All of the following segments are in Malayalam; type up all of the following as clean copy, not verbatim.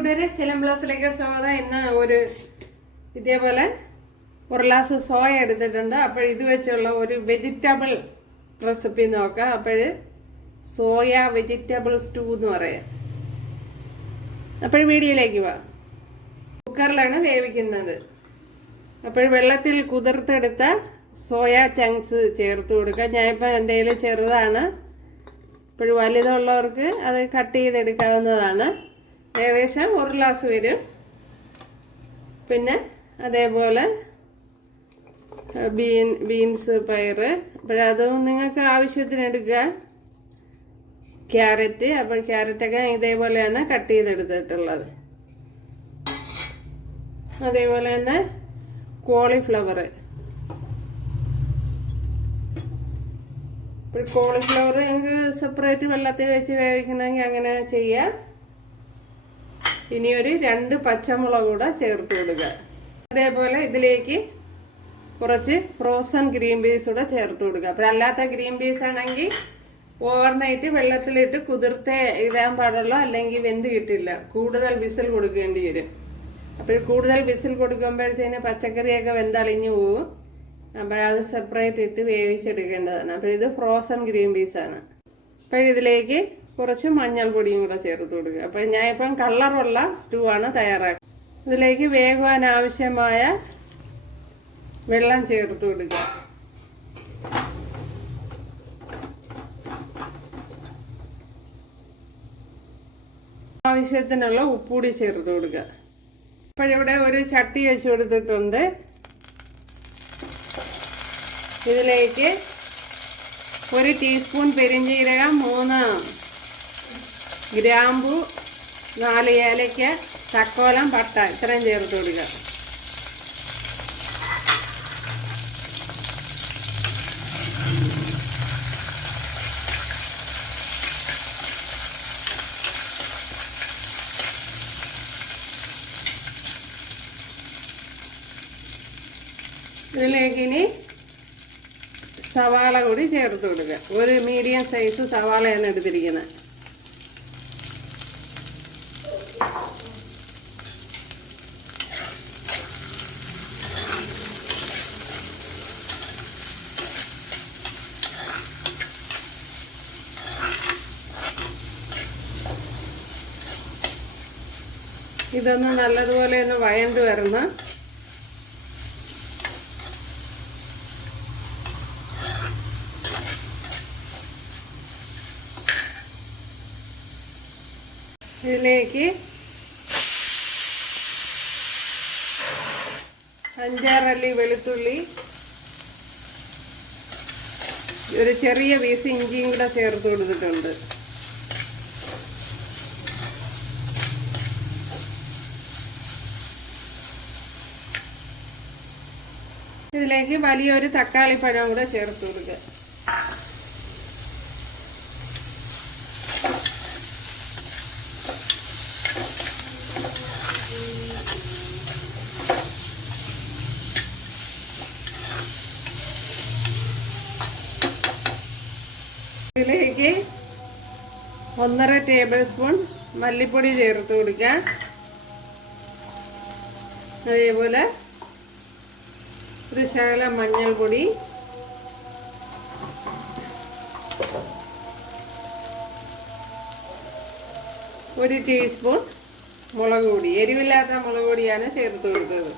കൂട്ടുകാരെ, സെലം ബ്ലൗസിലേക്ക് സ്വാഗതം. ഇന്ന് ഇതേപോലെ ഒരു ഗ്ലാസ് സോയ എടുത്തിട്ടുണ്ട്. അപ്പോൾ ഇത് വെച്ചുള്ള ഒരു വെജിറ്റബിൾ റെസിപ്പി നോക്കാം. അപ്പോൾ സോയ വെജിറ്റബിൾ സ്റ്റൂ എന്ന് പറയാം. അപ്പോൾ വീഡിയോയിലേക്ക് വാ. കുക്കറിലാണ് വേവിക്കുന്നത്. അപ്പോൾ വെള്ളത്തിൽ കുതിർത്തെടുത്ത സോയ ചങ്ക്സ് ചേർത്ത് കൊടുക്കുക. ഞാനിപ്പോൾ എൻ്റെ കയ്യിൽ ചെറുതാണ്. ഇപ്പോൾ വലുതുള്ളവർക്ക് അത് കട്ട് ചെയ്തെടുക്കാവുന്നതാണ്. ഏകദേശം ഒരു ഗ്ലാസ് വരും. പിന്നെ അതേപോലെ ബീൻസ്, പയർ, അപ്പോഴതും നിങ്ങൾക്ക് ആവശ്യത്തിന് എടുക്കുക. ക്യാരറ്റ്, അപ്പോൾ ക്യാരറ്റൊക്കെ ഇതേപോലെയാണ് കട്ട് ചെയ്തെടുത്തിട്ടുള്ളത്. അതേപോലെ തന്നെ കോളിഫ്ലവർ. ഇപ്പോൾ കോളിഫ്ലവർ ഞങ്ങൾക്ക് സെപ്പറേറ്റ് വെള്ളത്തിൽ വെച്ച് വേവിക്കണമെങ്കിൽ അങ്ങനെ ചെയ്യാം. ഇനി ഒരു 2 പച്ചമുളക് കൂടെ ചേർത്ത് കൊടുക്കുക. അതേപോലെ ഇതിലേക്ക് കുറച്ച് ഫ്രോസൺ ഗ്രീൻ പീസ് കൂടെ ചേർത്ത് കൊടുക്കുക. അപ്പോൾ അല്ലാത്ത ഗ്രീൻ പീസ് ആണെങ്കിൽ ഓവർനൈറ്റ് വെള്ളത്തിലിട്ട് കുതിർത്തേ ഇടാൻ പാടുള്ളൂ, അല്ലെങ്കിൽ വെന്ത് കിട്ടില്ല. കൂടുതൽ വിസിൽ കൊടുക്കേണ്ടി വരും. അപ്പോൾ കൂടുതൽ വിസിൽ കൊടുക്കുമ്പോഴത്തേന് പച്ചക്കറിയൊക്കെ വെന്തളിഞ്ഞു പോകും. അപ്പോൾ അത് സെപ്പറേറ്റ് ഇട്ട് വേവിച്ചെടുക്കേണ്ടതാണ്. അപ്പോൾ ഇത് ഫ്രോസൺ ഗ്രീൻ പീസാണ്. അപ്പോൾ ഇതിലേക്ക് കുറച്ച് മഞ്ഞൾപ്പൊടിയും കൂടെ ചേർത്ത് കൊടുക്കുക. അപ്പോൾ ഞാനിപ്പം കളറുള്ള സ്റ്റൂ ആണ് തയ്യാറാക്കുക. ഇതിലേക്ക് വേകുവാൻ ആവശ്യമായ വെള്ളം ചേർത്ത് കൊടുക്കുക. ആവശ്യത്തിനുള്ള ഉപ്പുകൂടി ചേർത്ത് കൊടുക്കുക. അപ്പോഴിവിടെ ഒരു ചട്ടി വെച്ച് കൊടുത്തിട്ടുണ്ട്. ഇതിലേക്ക് 1 ടീസ്പൂൺ പെരിഞ്ജീരകം, 3 ഗ്രാമ്പു, 4 ഏലയ്ക്ക, തക്കോലം, പട്ട ഇത്രയും ചേർത്ത് കൊടുക്കുക. ഇതിലേക്ക് ഇനി സവാള കൂടി ചേർത്ത് കൊടുക്കുക. ഒരു മീഡിയം സൈസ് സവാളയാണ് എടുത്തിരിക്കുന്നത്. ഇതൊന്ന് നല്ലതുപോലെ ഒന്ന് വഴണ്ട് വരണം. ഇതിലേക്ക് 5-6 അല്ലി വെളുത്തുള്ളി, ഒരു ചെറിയ പീസ് ഇഞ്ചിയും കൂടെ ചേർത്ത് കൊടുത്തിട്ടുണ്ട്. ഇതിലേക്ക് വലിയൊരു തക്കാളിപ്പഴം കൂടെ ചേർത്ത് കൊടുക്കുക. ഇതിലേക്ക് 1.5 ടേബിൾ സ്പൂൺ മല്ലിപ്പൊടി ചേർത്ത് കൊടുക്കുക. അതേപോലെ ഒരു ശകലം മഞ്ഞൾപ്പൊടി, ഒരു ടീസ്പൂൺ മുളക് പൊടി, എരിവില്ലാത്ത മുളക് പൊടിയാണ് ചേർത്ത് കൊടുത്തത്.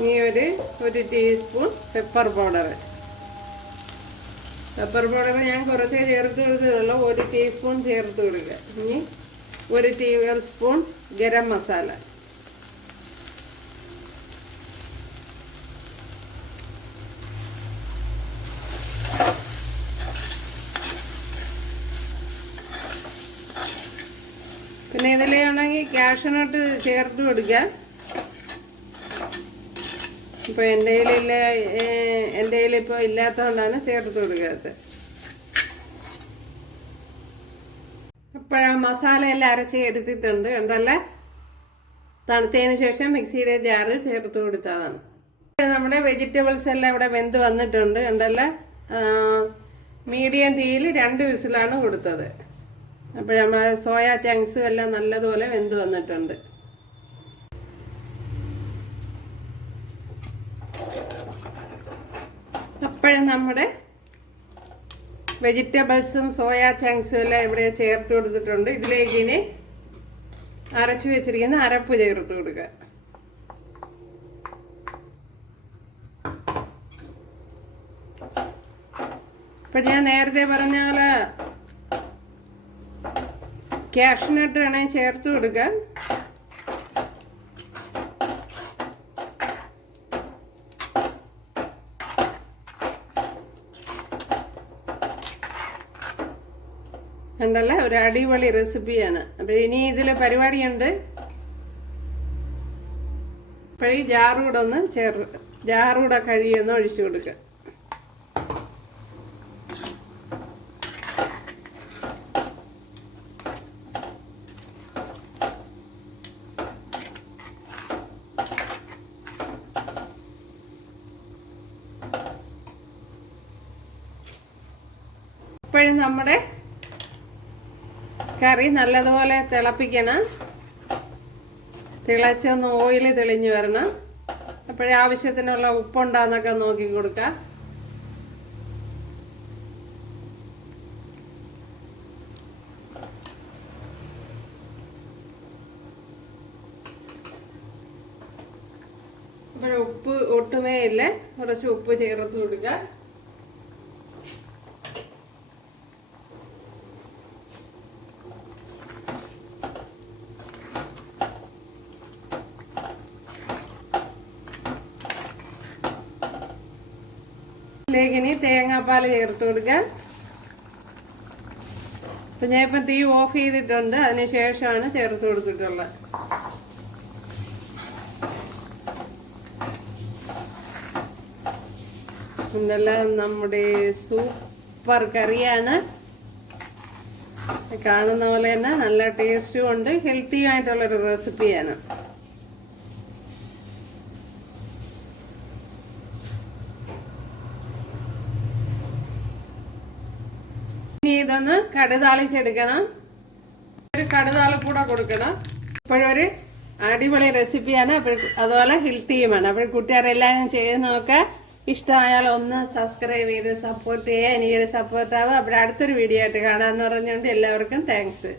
ഇനി ഒരു ടീസ്പൂൺ പെപ്പർ പൗഡർ. ഞാൻ കുറച്ചേ ചേർത്ത് കൊടുത്തിട്ടുള്ളൂ. 1 ടീസ്പൂൺ ചേർത്ത് കൊടുക്കുക. ഇനി 1 ടേബിൾ സ്പൂൺ ഗരം മസാല. പിന്നെ ഇതിലാണെങ്കിൽ കാഷ്യൂനട്ട് ചേർത്ത് കൊടുക്കുക. ഇപ്പോൾ എൻ്റെ കയ്യിലിപ്പോൾ ഇല്ലാത്തതുകൊണ്ടാണ് ചേർത്ത് കൊടുക്കാത്തത്. അപ്പോൾ ആ മസാലയെല്ലാം അരച്ച് എടുത്തിട്ടുണ്ട്. കണ്ടല്ലേ, തണുത്തതിന് ശേഷം മിക്സിയിലെ ജാറിൽ ചേർത്ത് കൊടുത്തതാണ്. നമ്മുടെ വെജിറ്റബിൾസ് എല്ലാം ഇവിടെ വെന്ത് വന്നിട്ടുണ്ട്. കണ്ടല്ലേ, മീഡിയം തീയിൽ 2 വിസിലാണ് കൊടുത്തത്. അപ്പോൾ നമ്മൾ സോയ ചങ്ക്സും എല്ലാം നല്ലതുപോലെ വെന്ത് വന്നിട്ടുണ്ട്. അപ്പോഴും നമ്മുടെ വെജിറ്റബിൾസും സോയ ചങ്ക്സും എല്ലാം ഇവിടെ ചേർത്ത് കൊടുത്തിട്ടുണ്ട്. ഇതിലേക്ക് ഇനി അരച്ചു വെച്ചിരിക്കുന്ന അരപ്പ് ചേർത്ത് കൊടുക്കുക. ഇപ്പം ഞാൻ നേരത്തെ പറഞ്ഞ പോലെ കാഷ്നട്ട് വേണമെങ്കിൽ ചേർത്ത് കൊടുക്കുക. ഉണ്ടല്ലേ, ഒരു അടിപൊളി റെസിപ്പിയാണ്. അപ്പം ഇനി ഇതിൽ പരിപാടിയുണ്ട്. ഇപ്പോഴീ ജാറൂടെ കഴിയൊന്ന് ഒഴിച്ചു കൊടുക്കുക. ഇപ്പോഴും നമ്മുടെ കറി നല്ലതുപോലെ തിളപ്പിക്കണം. തിളച്ചൊന്ന് ഓയിൽ തെളിഞ്ഞ് വരണം. അപ്പോഴേ ആവശ്യത്തിനുള്ള ഉപ്പുണ്ടാന്നൊക്കെ നോക്കി കൊടുക്കാം. അപ്പോൾ ഉപ്പ് ഒട്ടുമേ ഇല്ല, കുറച്ച് ഉപ്പ് ചേർത്ത് കൊടുക്കുക. ഇതിലേക്ക് തേങ്ങാപ്പാൽ ചേർത്ത് കൊടുക്കാൻ. അപ്പം ഞാൻ ഇപ്പം തീ ഓഫ് ചെയ്തിട്ടുണ്ട്. അതിന് ശേഷമാണ് ചേർത്ത് കൊടുത്തിട്ടുള്ളത്. ഇതെല്ലാം നമ്മുടെ സൂപ്പർ കറിയാണ്. കാണുന്ന പോലെ തന്നെ നല്ല ടേസ്റ്റും ഉണ്ട്, ഹെൽത്തിയും ആയിട്ടുള്ളൊരു റെസിപ്പിയാണ്. ഇനി ഇതൊന്ന് കടുതാളിച്ചെടുക്കണം. ഒരു കടുതാളി കൂടെ കൊടുക്കണം. ഇപ്പോഴൊരു അടിപൊളി റെസിപ്പിയാണ്. അപ്പോൾ അതുപോലെ ഹെൽത്തിയുമാണ്. അപ്പോൾ കുട്ടികളെല്ലാവരും ചെയ്ത് നോക്കുക. ഇഷ്ടമായാൽ ഒന്ന് സബ്സ്ക്രൈബ് ചെയ്ത് സപ്പോർട്ട് ചെയ്യുക. എനിക്കൊരു സപ്പോർട്ടാവും. അപ്പോൾ അടുത്തൊരു വീഡിയോ ആയിട്ട് കാണാമെന്ന് പറഞ്ഞുകൊണ്ട് എല്ലാവർക്കും താങ്ക്സ്.